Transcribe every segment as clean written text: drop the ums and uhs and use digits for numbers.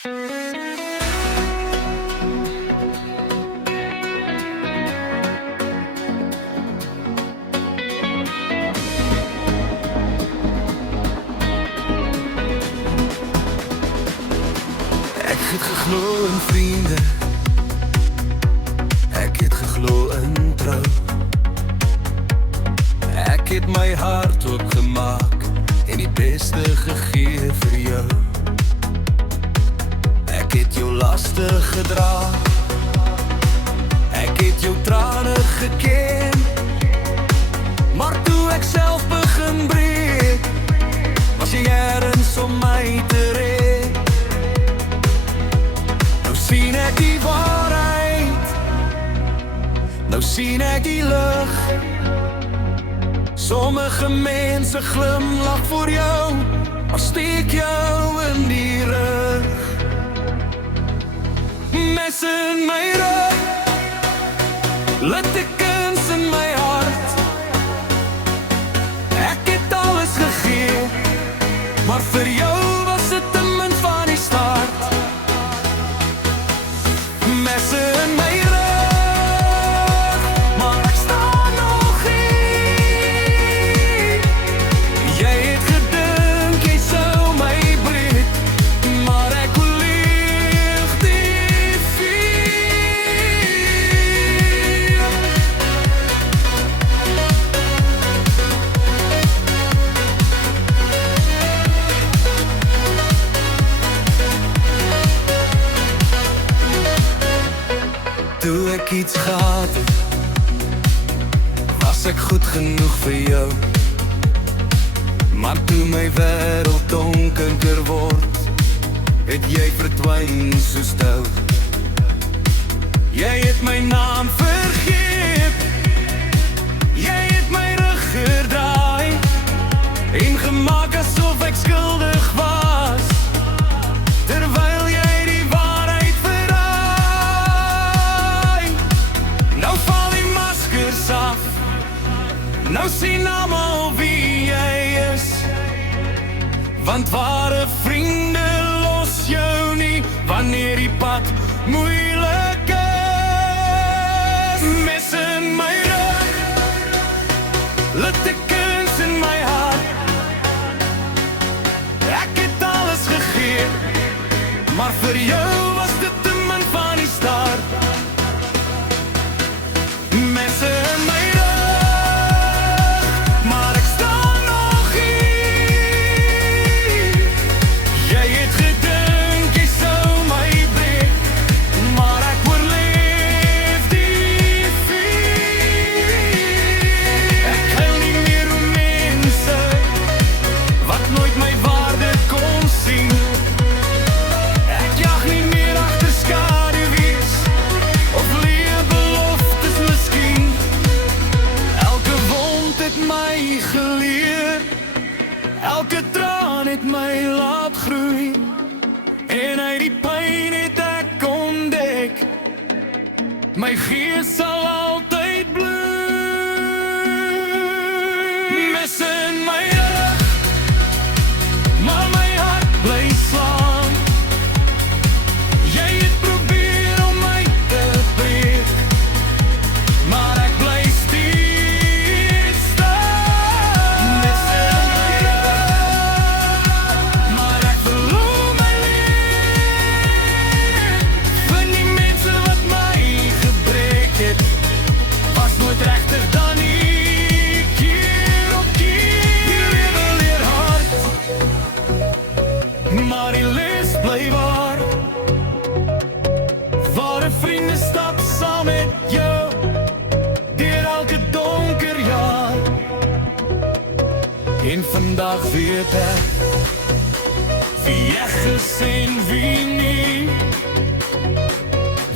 Ek het geglo in vriende, ek het geglo in trou. Ek het my hart oopgemaak en die beste gegee vir jou. Ek het jou laste gedra, ek het jou trane geken. Maar toe ek self begin breek, was jy ergens om my te red. Nou sien ek die waarheid, nou sien ek die lig. Sommige mense glimlag voor jou, maar steek jou in die rug. Mes in my rug, littekens in my hart. Ek het alles gegee, maar vir jou was dit te min van die start. Mes in my rug, maar ek staan nog hier. Jy het gedink jy sou my breek, maar ek wil leef die vuur. Toe ek iets gehad het, was ek goed genoeg vir jou. Maar toe my wêreld donkerder word, het jy verdwyn soos touw. Jy het my naam vergeet, jy het my rug gedraai en gemaak asof ek skuldig was, terwyl jy die waarheid verraai. Nou val die maskers af, nou sien almal wie jy is. Want ware vriende los jou nie wanneer die pad moeilik is. Mes in my rug, littekens in my hart. Ek het alles gegee, maar vir jou was dit te min van die start. Mes in my rug, maar ek staan nog hier. Jy het gedink jy sou my breek, maar ek oorleef die vuur. Ek huil nie meer om mense wat nooit my waarde kon sien. Ek jag nie meer agter skaduwees of leë beloftes miskien. Elke wond het my geleer, elke traan het my laat groei, en uit die pyn het ek ontdek, my gees sal altyd bloei. Mes in my rug, maar my hart bly slaan. Jy het probeer om my te breek, maar ek bly steeds staan. Mes in my rug, maar ek verloor my leer. Van die mense wat my gebreek het, was nooit regter dan ek. Keer op keer, die lewe leer hard, maar die les bly waar. Ware vriende stap saam met jou deur elke donker jaar. En vandag weet ek wie ek is en wie nie,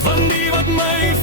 van die wat my